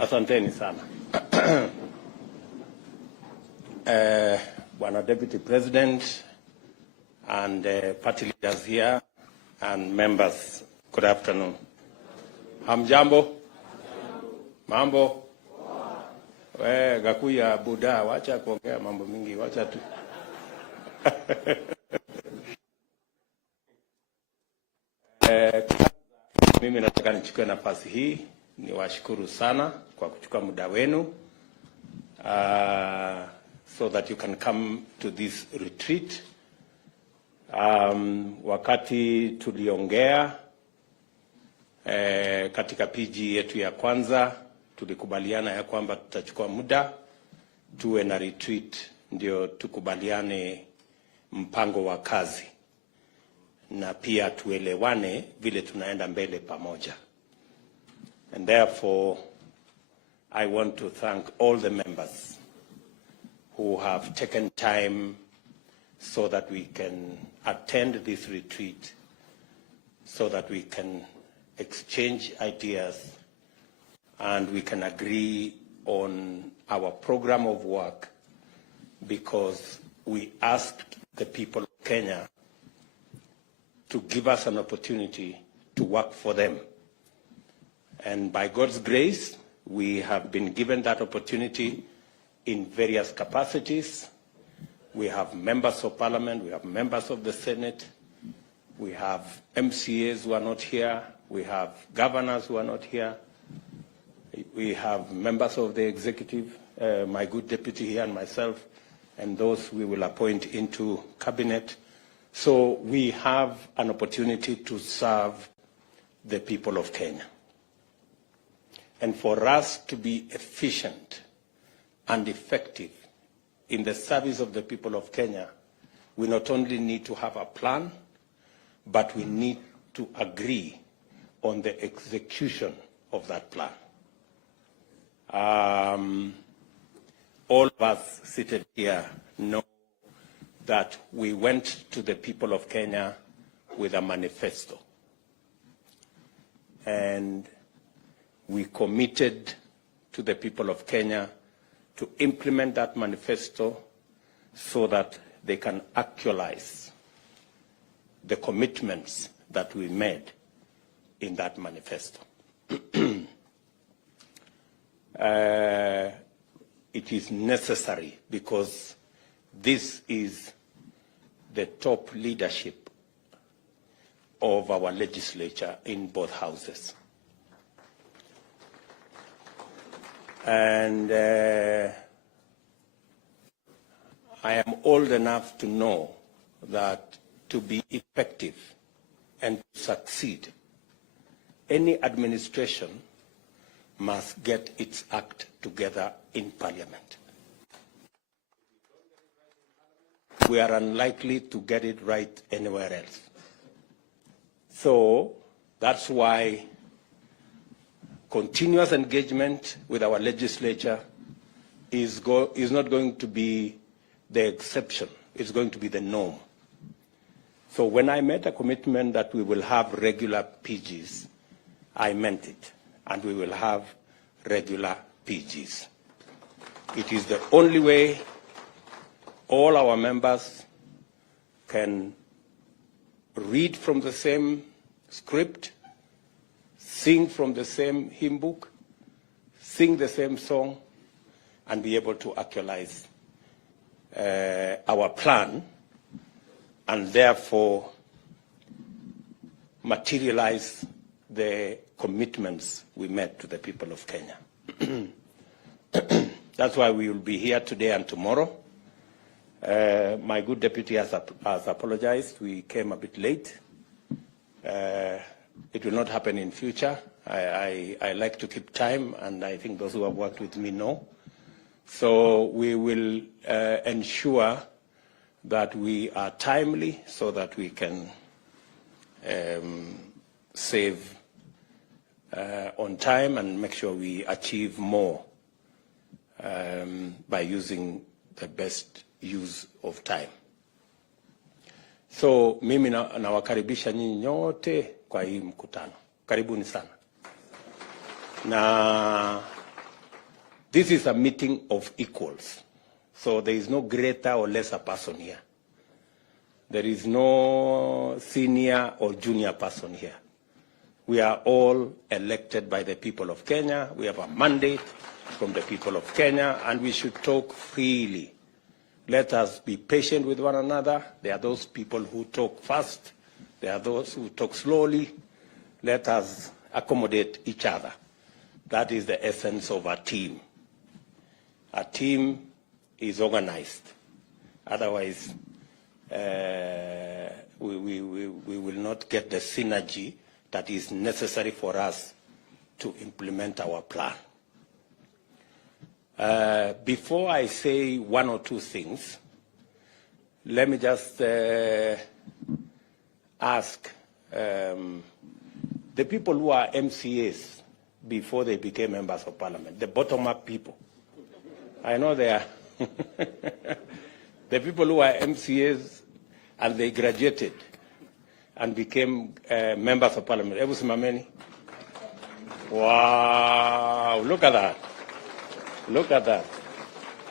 Asanteni sana. Bwana Deputy President and party leaders here and members, good afternoon. Hamjambo? Mambo? Gakuya Buddha, wacha kuongea mambo mingi, wacha tu. Mimi nataka nichukue nafasi hii niwashukuru sana kwa kuchukua muda wenu so that you can come to this retreat. Wakati tuliongea katika PG yetu ya kwanza tulikubaliana ya kwamba tutachukua muda tuwe na retreat ndio tukubaliane mpango wa kazi na pia tuelewane vile tunaenda mbele pamoja. And therefore, I want to thank all the members who have taken time so that we can attend this retreat, so that we can exchange ideas and we can agree on our program of work, because we asked the people of Kenya to give us an opportunity to work for them. And by God's grace, we have been given that opportunity in various capacities. We have members of parliament, we have members of the Senate, we have MCAs who are not here, we have governors who are not here, we have members of the executive, my good deputy here and myself, and those we will appoint into cabinet. So we have an opportunity to serve the people of Kenya. And for us to be efficient and effective in the service of the people of Kenya, we not only need to have a plan, but we need to agree on the execution of that plan. All of us seated here know that we went to the people of Kenya with a manifesto. And we committed to the people of Kenya to implement that manifesto so that they can actualize the commitments that we made in that manifesto. It is necessary because this is the top leadership of our legislature in both houses. And I am old enough to know that to be effective and to succeed, any administration must get its act together in Parliament. We are unlikely to get it right anywhere else. So that's why continuous engagement with our legislature is not going to be the exception, it's going to be the norm. So when I made a commitment that we will have regular PGs, I meant it, and we will have regular PGs. It is the only way all our members can read from the same script, sing from the same hymn book, sing the same song, and be able to actualize our plan, and therefore materialize the commitments we made to the people of Kenya. That's why we will be here today and tomorrow. My good deputy has apologized. We came a bit late. It will not happen in future. I like to keep time, and I think those who have worked with me know. So we will ensure that we are timely so that we can save on time and make sure we achieve more by using the best use of time. So mimi nawakaribisha nyinyi nyote kwa hii mkutano. Karibuni sana. Na This is a meeting of equals. So there is no greater or lesser person here. There is no senior or junior person here. We are all elected by the people of Kenya. We have a mandate from the people of Kenya, and we should talk freely. Let us be patient with one another. There are those people who talk fast. There are those who talk slowly. Let us accommodate each other. That is the essence of a team. A team is organized. Otherwise, we will not get the synergy that is necessary for us to implement our plan. Before I say one or two things, let me just ask the people who are MCAs before they became members of parliament, the bottom-up people. I know they are. The people who are MCAs and they graduated and became members of parliament. Ebu simameni. Wow, look at that. Look at that.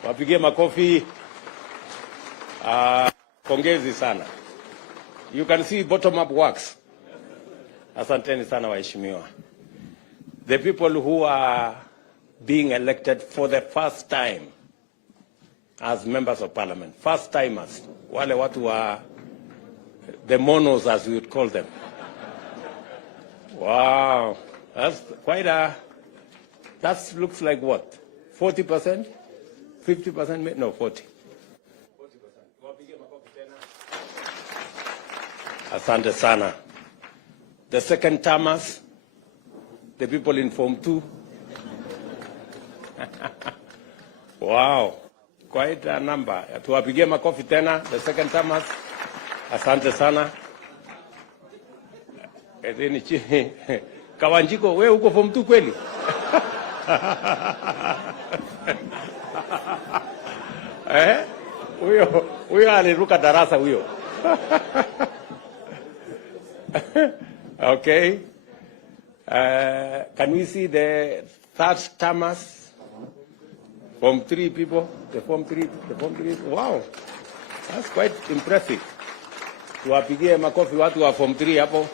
Wapigie makofi. Pongezi sana. You can see bottom-up works. Asanteni sana waheshimiwa. The people who are being elected for the first time as members of parliament, first timers, wale watu wa the monos, as we would call them. Wow, that's quite a, that looks like what? 40%? 50%? No, 40. 40%. Asante sana. The second timers, the people in Form 2. Wow, quite a number. Tuwapigie makofi tena, the second timers. Asante sana. Edeni chini. Kawanjiko, wewe uko Form 2 kweli? Huyo aliruka darasa huyo. Okay. Can we see the third timers? Form 3 people, the Form 3. Wow, that's quite impressive. Tuwapigie makofi watu wa Form 3 hapo.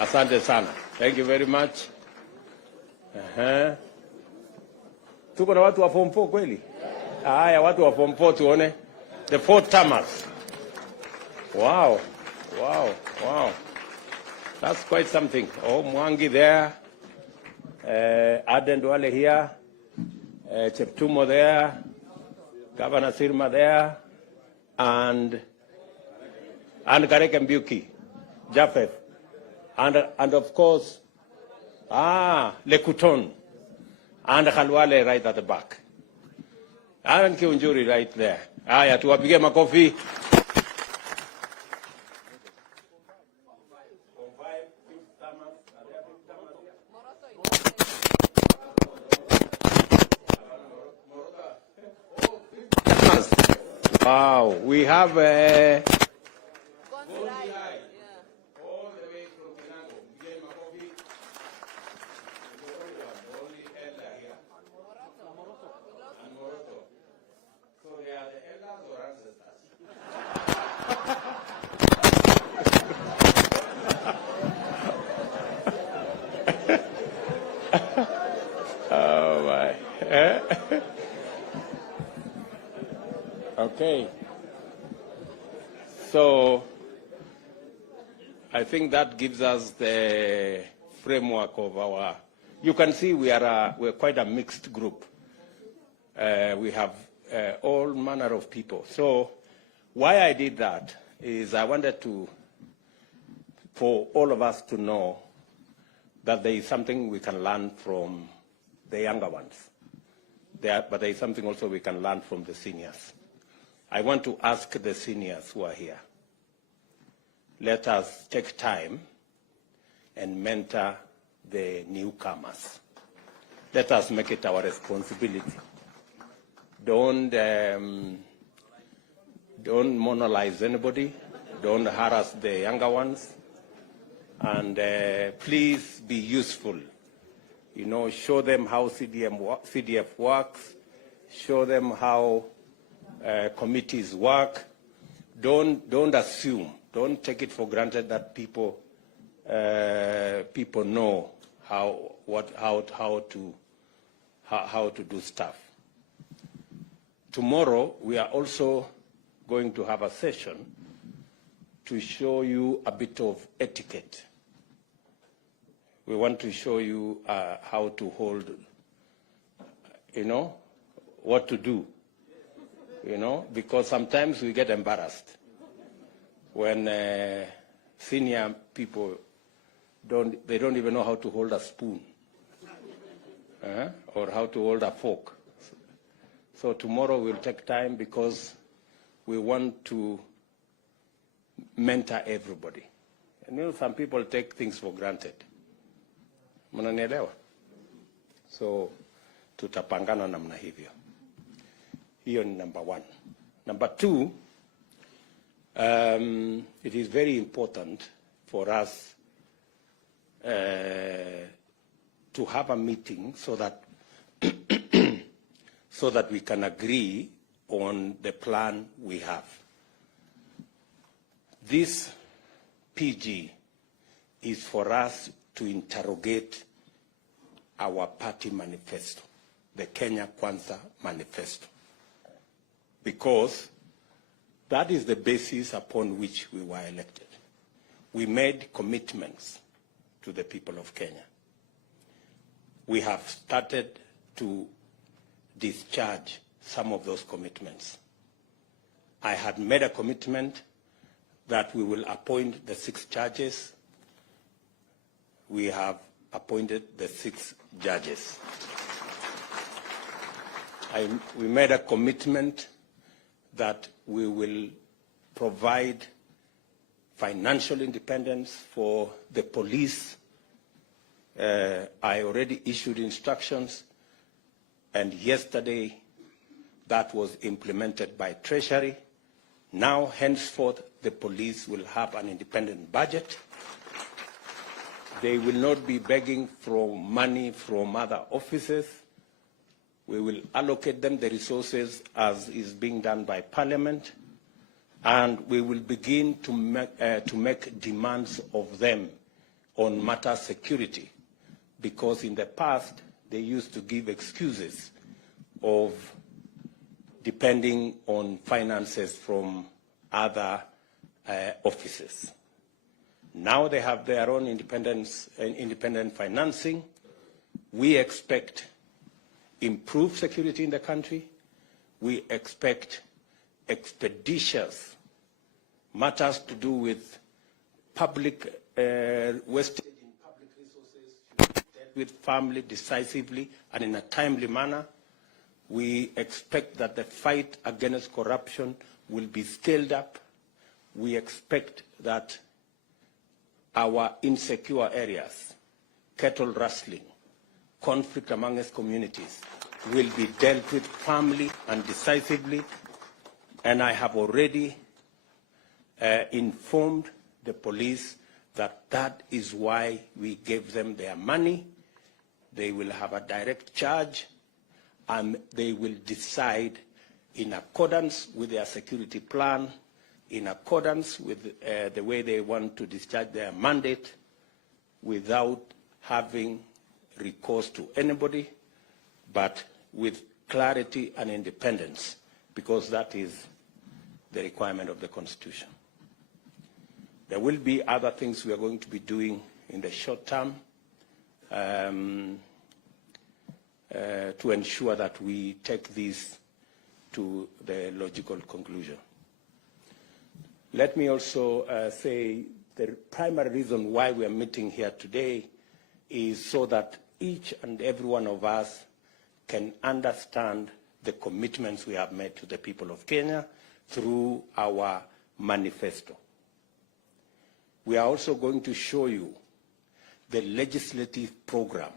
Asante sana. Thank you very much. Tuko na watu wa Form 4 kweli? Haya, watu wa Form 4 tuone. The fourth timers. Wow. That's quite something. Oh, Mwangi there. Aden Duale here. Cheptumo there. Governor Sirma there. And Kareke Mbuki. Japheth. And of course, Lekuton. And Khalwale right at the back. And Kiunjuri right there. Aya, tuwapige makofi. Wow, we have oh my. Okay. So I think that gives us the framework of our. You can see we're quite a mixed group. We have all manner of people. So why I did that is I wanted for all of us to know that there is something we can learn from the younger ones. But there is something also we can learn from the seniors. I want to ask the seniors who are here, let us take time and mentor the newcomers. Let us make it our responsibility. Don't monolize anybody. Don't harass the younger ones. And please be useful You know, show them how CDF works, show them how committees work. Don't assume, don't take it for granted that people know how to do stuff. Tomorrow we are also going to have a session to show you a bit of etiquette. We want to show you how to hold, you know, what to do, you know, because sometimes we get embarrassed when senior people don't even know how to hold a spoon or how to hold a fork. So tomorrow we'll take time because we want to mentor everybody. And you know, some people take things for granted. Mnanielewa? So tutapangana namna hivyo. Hiyo ni number one. Number two, it is very important for us to have a meeting so that so that we can agree on the plan we have. This PG is for us to interrogate our party manifesto, the Kenya Kwanza Manifesto, because that is the basis upon which we were elected. We made commitments to the people of Kenya. We have started to discharge some of those commitments. I had made a commitment that we will appoint the 6 judges. We have appointed the 6 judges. We made a commitment that we will provide financial independence for the police. I already issued instructions, and yesterday that was implemented by Treasury. Now, henceforth, the police will have an independent budget. They will not be begging for money from other offices. We will allocate them the resources as is being done by Parliament, and we will begin to make demands of them on matter security, because in the past they used to give excuses of depending on finances from other offices. Now they have their own independent financing. We expect improved security in the country. We expect expeditious matters to do with public wastage in public resources should be dealt with firmly, decisively, and in a timely manner. We expect that the fight against corruption will be scaled up. We expect that our insecure areas, cattle rustling, conflict amongst communities, will be dealt with firmly and decisively. And I have already informed the police that that is why we gave them their money. They will have a direct charge, and they will decide in accordance with their security plan, in accordance with the way they want to discharge their mandate, without having recourse to anybody, but with clarity and independence, because that is the requirement of the Constitution. There will be other things we are going to be doing in the short term to ensure that we take this to the logical conclusion. Let me also say the primary reason why we are meeting here today is so that each and every one of us can understand the commitments we have made to the people of Kenya through our manifesto. We are also going to show you the legislative program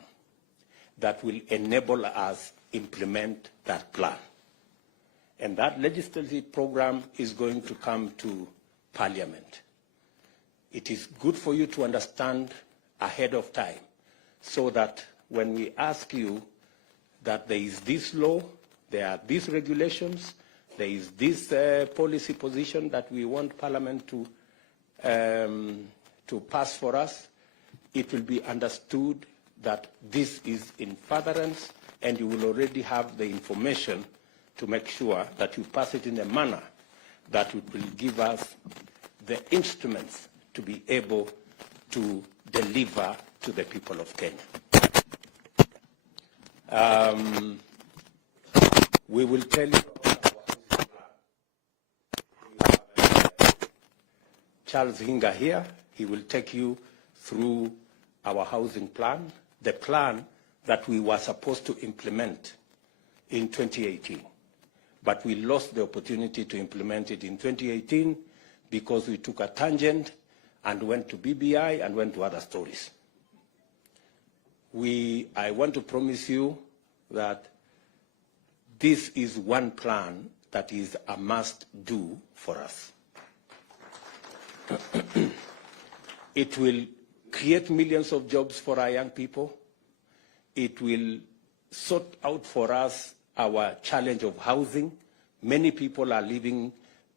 that will enable us implement that plan. And that legislative program is going to come to Parliament. It is good for you to understand ahead of time so that when we ask you that there is this law, there are these regulations, there is this policy position that we want Parliament to pass for us, it will be understood that this is in furtherance, and you will already have the information to make sure that you pass it in a manner that will give us the instruments to be able to deliver to the people of Kenya. We will tell you about Charles Hinga here. He will take you through our housing plan, the plan that we were supposed to implement in 2018. But we lost the opportunity to implement it in 2018 because we took a tangent and went to BBI and went to other stories. I want to promise you that this is one plan that is a must-do for us. It will create millions of jobs for our young people. It will sort out for us our challenge of housing. Many people are living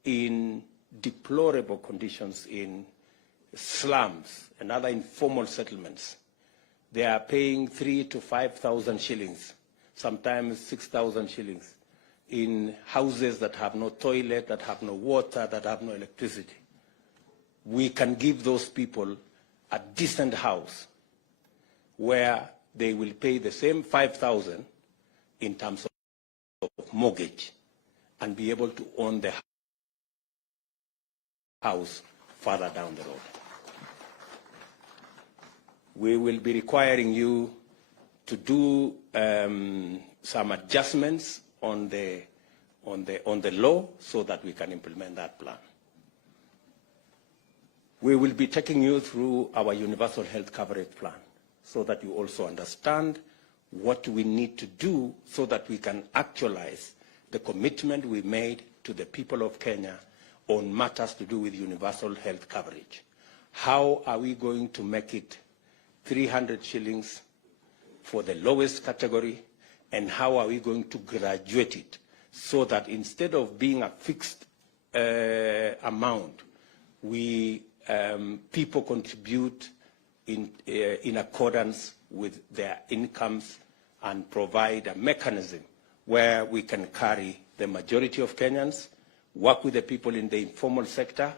in deplorable conditions in slums and other informal settlements. They are paying 3,000 to 5,000 shillings, sometimes 6,000 shillings, in houses that have no toilet, that have no water, that have no electricity. We can give those people a decent house where they will pay the same 5,000 in terms of mortgage and be able to own the house further down the road. We will be requiring you to do some adjustments on the law so that we can implement that plan. We will be taking you through our universal health coverage plan so that you also understand what we need to do so that we can actualize the commitment we made to the people of Kenya on matters to do with universal health coverage. How are we going to make it 300 shillings for the lowest category, and how are we going to graduate it so that instead of being a fixed amount, people contribute in accordance with their incomes and provide a mechanism where we can carry the majority of Kenyans, work with the people in the informal sector,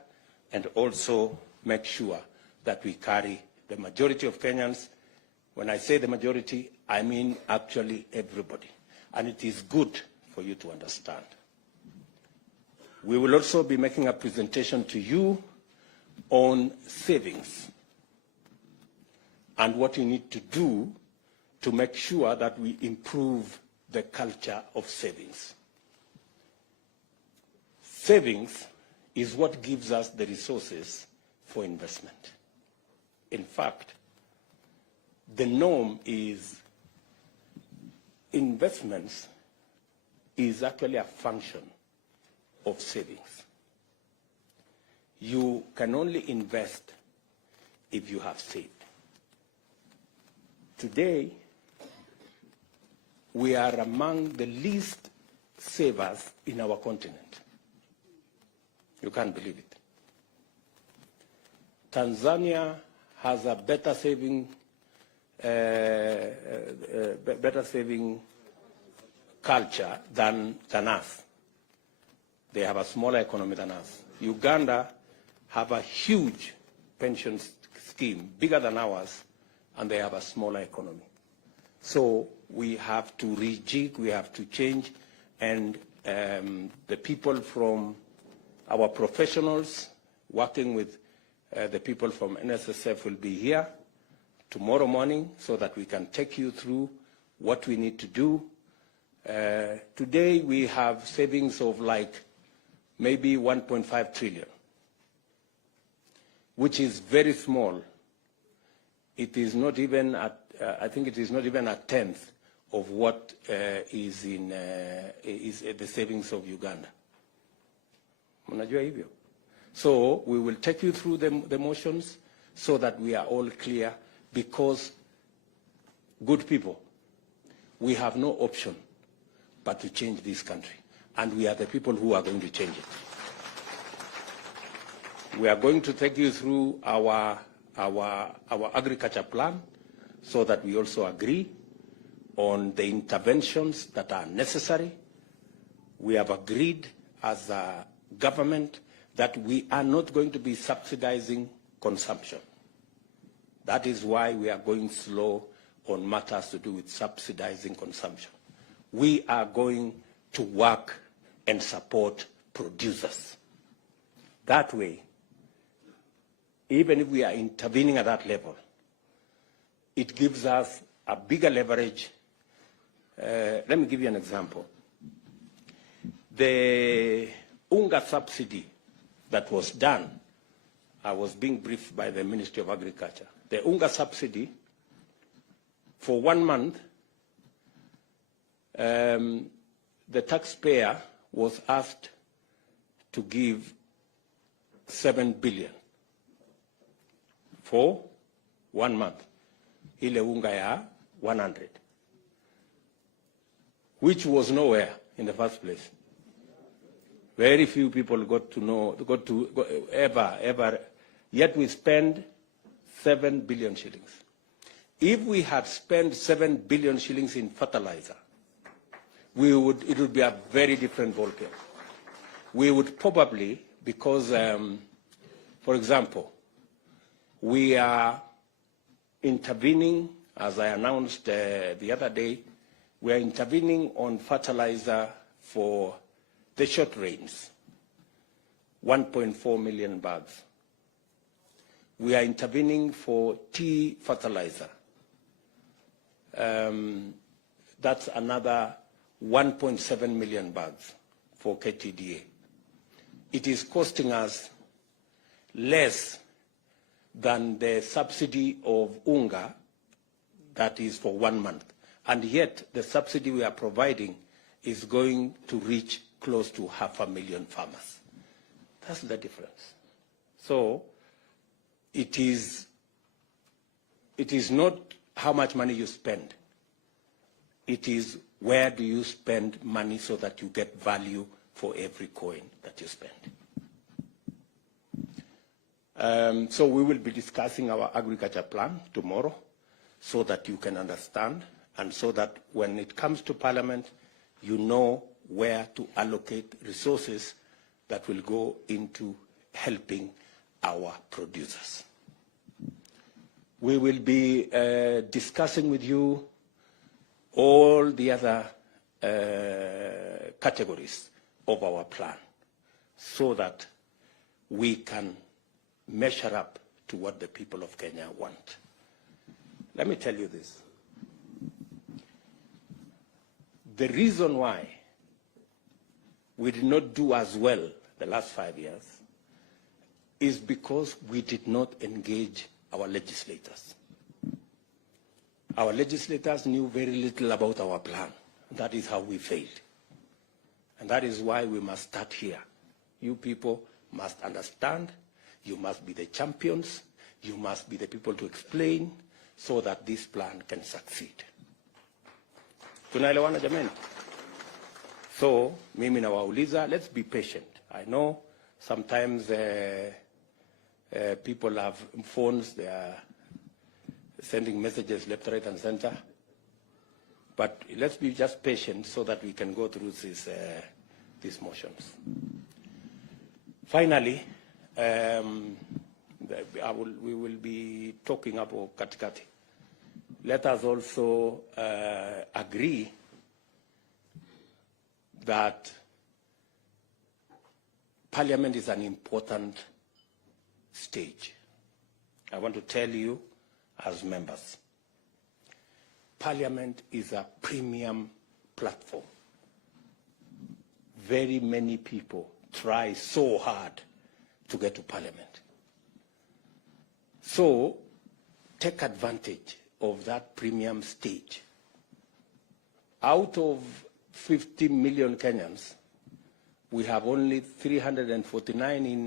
and also make sure that we carry the majority of Kenyans. When I say the majority, I mean actually everybody. And it is good for you to understand. We will also be making a presentation to you on savings and what you need to do to make sure that we improve the culture of savings. Savings is what gives us the resources for investment. In fact, the norm is investments is actually a function of savings. You can only invest if you have saved. Today, we are among the least savers in our continent. You can't believe it. Tanzania has a better saving culture than us. They have a smaller economy than us. Uganda have a huge pension scheme, bigger than ours, and they have a smaller economy. So we have to rejig, we have to change, and the people from our professionals working with the people from NSSF will be here tomorrow morning so that we can take you through what we need to do. Today we have savings of like maybe 1.5 trillion, which is very small. It is not even I think it is not even a tenth of what is the savings of Uganda. Mnajua hivyo? So we will take you through the motions so that we are all clear, because good people, we have no option but to change this country. And we are the people who are going to change it. We are going to take you through our agriculture plan so that we also agree on the interventions that are necessary. We have agreed as a government that we are not going to be subsidizing consumption. That is why we are going slow on matters to do with subsidizing consumption. We are going to work and support producers. That way, even if we are intervening at that level, it gives us a bigger leverage. Let me give you an example. The UNGA subsidy that was done, I was being briefed by the Ministry of Agriculture. The UNGA subsidy, for 1 month, the taxpayer was asked to give 7 billion for 1 month. Ile unga ya 100, which was nowhere in the first place. Very few people got to ever, yet we spend 7 billion shillings. If we had spent 7 billion shillings in fertilizer, it would be a very different ballgame. We would probably, because, for example, we are intervening, as I announced the other day, we are intervening on fertilizer for the short rains, 1.4 million bags. We are intervening for tea fertilizer. That's another 1.7 million bags for KTDA. It is costing us less than the subsidy of UNGA that is for 1 month. And yet the subsidy we are providing is going to reach close to 500,000 farmers. That's the difference. So it is not how much money you spend. It is where do you spend money so that you get value for every coin that you spend. So we will be discussing our agriculture plan tomorrow so that you can understand and so that when it comes to Parliament, you know where to allocate resources that will go into helping our producers. We will be discussing with you all the other categories of our plan so that we can measure up to what the people of Kenya want. Let me tell you this. The reason why we did not do as well the last 5 years is because we did not engage our legislators. Our legislators knew very little about our plan. That is how we failed. And that is why we must start here. You people must understand. You must be the champions. You must be the people to explain so that this plan can succeed. Tunaelewana jamani? So, mimi nawauliza, let's be patient. I know sometimes people have phones, they are sending messages left, right, and center. But let's be just patient so that we can go through these motions. Finally, we will be talking about katikati. Let us also agree that Parliament is an important stage. I want to tell you as members, Parliament is a premium platform. Very many people try so hard to get to Parliament. So take advantage of that premium stage. Out of 50 million Kenyans, we have only 349 in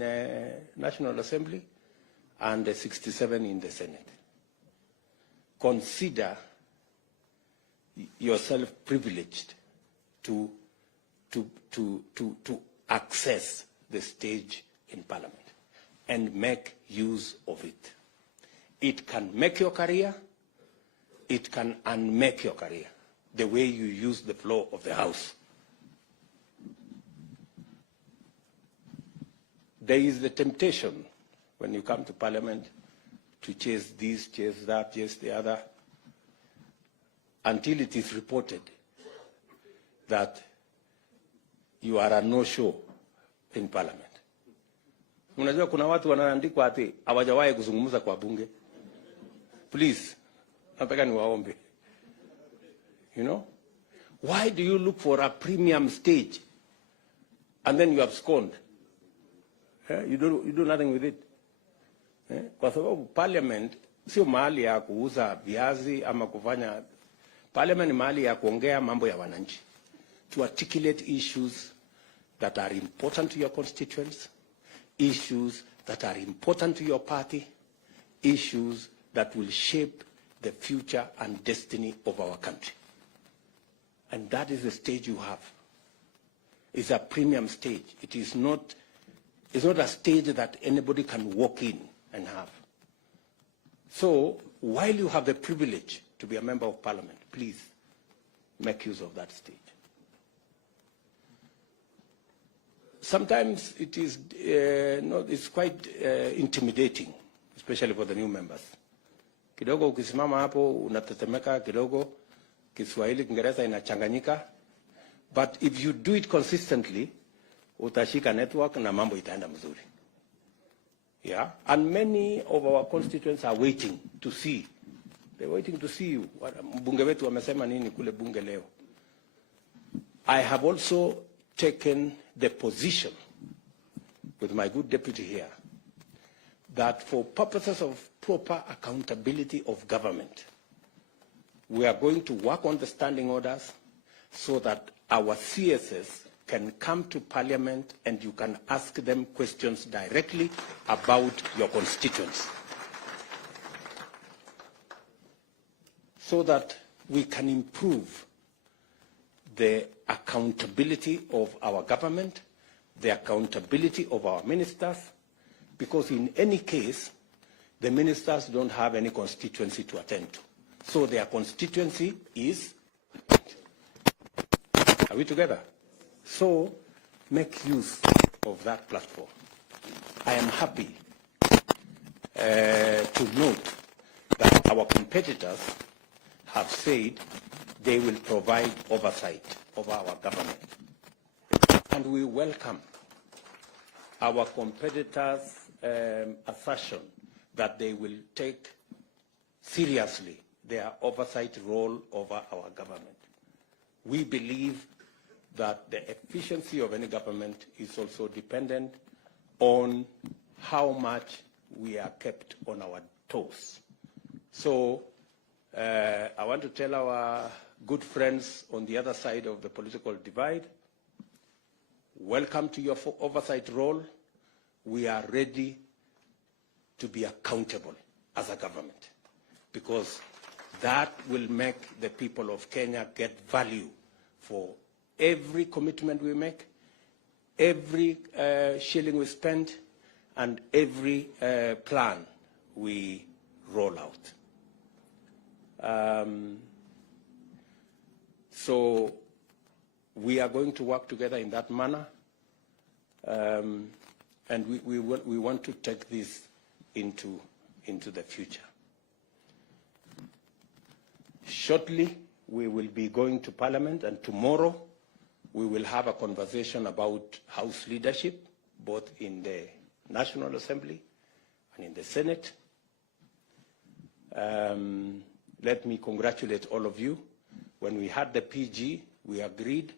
National Assembly and 67 in the Senate. Consider yourself privileged to access the stage in Parliament and make use of it. It can make your career, it can unmake your career, the way you use the floor of the House. There is the temptation when you come to Parliament to chase this, chase that, chase the other, until it is reported that you are a no-show in Parliament. Unajua kuna watu wanaandikwa ati hawajawahi kuzungumza kwa bunge. Please, nataka niwaombe. You know? Why do you look for a premium stage and then you have scorned? You do nothing with it. Kwa sababu Parliament sio mahali ya kuuza viazi ama kufanya. Parliament ni mahali ya kuongea mambo ya wananchi. To articulate issues that are important to your constituents, issues that are important to your party, issues that will shape the future and destiny of our country. And that is the stage you have. It's a premium stage. It's not a stage that anybody can walk in and have. So while you have the privilege to be a member of Parliament, please make use of that stage. Sometimes it is it's quite intimidating, especially for the new members. Kidogo ukisimama hapo unatetemeka kidogo, Kiswahili Kiingereza inachanganyika, but if you do it consistently, utashika network na mambo itaenda mzuri. Yeah, and many of our constituents are waiting to see. They're waiting to see you. Mbunge wetu wamesema nini kule bunge leo. I have also taken the position with my good deputy here that for purposes of proper accountability of government, we are going to work on the standing orders so that our CSS can come to Parliament and you can ask them questions directly about your constituents, so that we can improve the accountability of our government, the accountability of our ministers, because in any case, the ministers don't have any constituency to attend to. So their constituency is, are we together? So make use of that platform. I am happy to note that our competitors have said they will provide oversight of our government. And we welcome our competitors' assertion that they will take seriously their oversight role over our government. We believe that the efficiency of any government is also dependent on how much we are kept on our toes. So I want to tell our good friends on the other side of the political divide, welcome to your oversight role. We are ready to be accountable as a government, because that will make the people of Kenya get value for every commitment we make, every shilling we spend, and every plan we roll out. So we are going to work together in that manner, and we want to take this into the future. Shortly, we will be going to Parliament, and tomorrow we will have a conversation about House leadership, both in the National Assembly and in the Senate. Let me congratulate all of you. When we had the PG, we agreed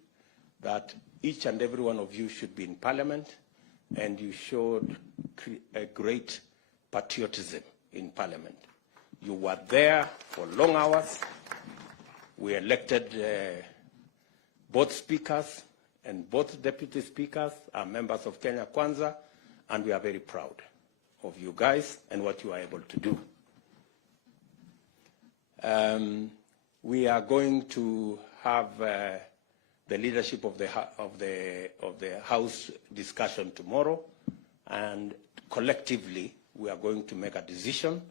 that each and every one of you should be in Parliament, and you showed a great patriotism in Parliament. You were there for long hours. We elected both speakers, and both deputy speakers are members of Kenya Kwanza, and we are very proud of you guys and what you are able to do. We are going to have the leadership of the House discussion tomorrow, and collectively we are going to make a decision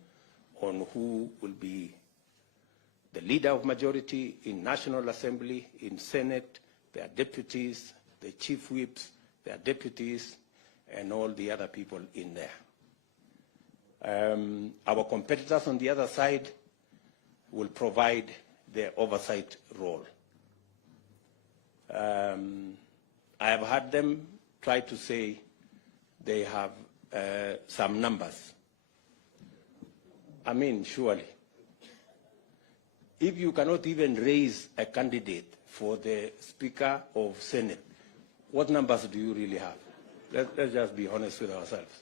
on who will be the leader of majority in National Assembly, in Senate, their deputies, the chief whips, their deputies, and all the other people in there. Our competitors on the other side will provide the oversight role. I have heard them try to say they have some numbers. I mean, surely, if you cannot even raise a candidate for the Speaker of Senate, what numbers do you really have? Let's just be honest with ourselves.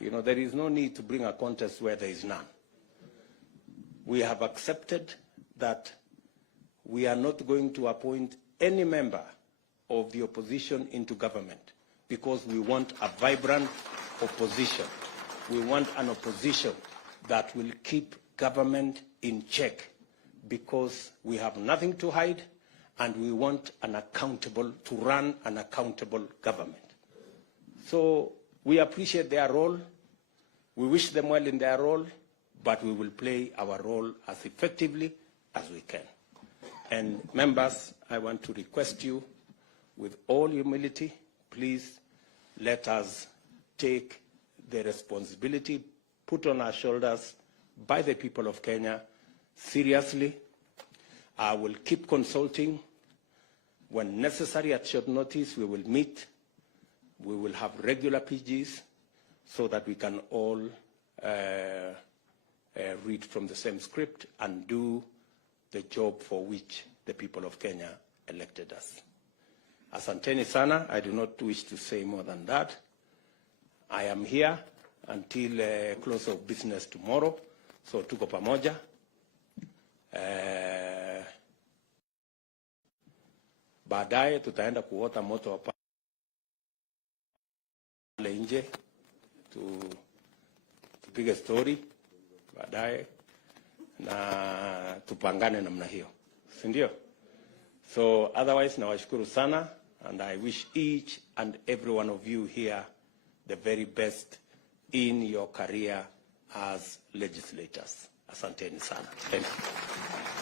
You know, there is no need to bring a contest where there is none. We have accepted that we are not going to appoint any member of the opposition into government because we want a vibrant opposition. We want an opposition that will keep government in check because we have nothing to hide and we want to run an accountable government. So we appreciate their role. We wish them well in their role, but we will play our role as effectively as we can. And members, I want to request you, with all humility, please let us take the responsibility put on our shoulders by the people of Kenya seriously. I will keep consulting. When necessary, at short notice, we will meet. We will have regular PGs so that we can all read from the same script and do the job for which the people of Kenya elected us. Asanteni sana. I do not wish to say more than that. I am here until close of business tomorrow, so tuko pamoja. Baadaye tutaenda kuota moto pale nje, tupige story baadaye na tupangane namna hiyo, si ndio? So otherwise nawashukuru sana, and I wish each and every one of you here the very best in your career as legislators. Asanteni sana. Thank you.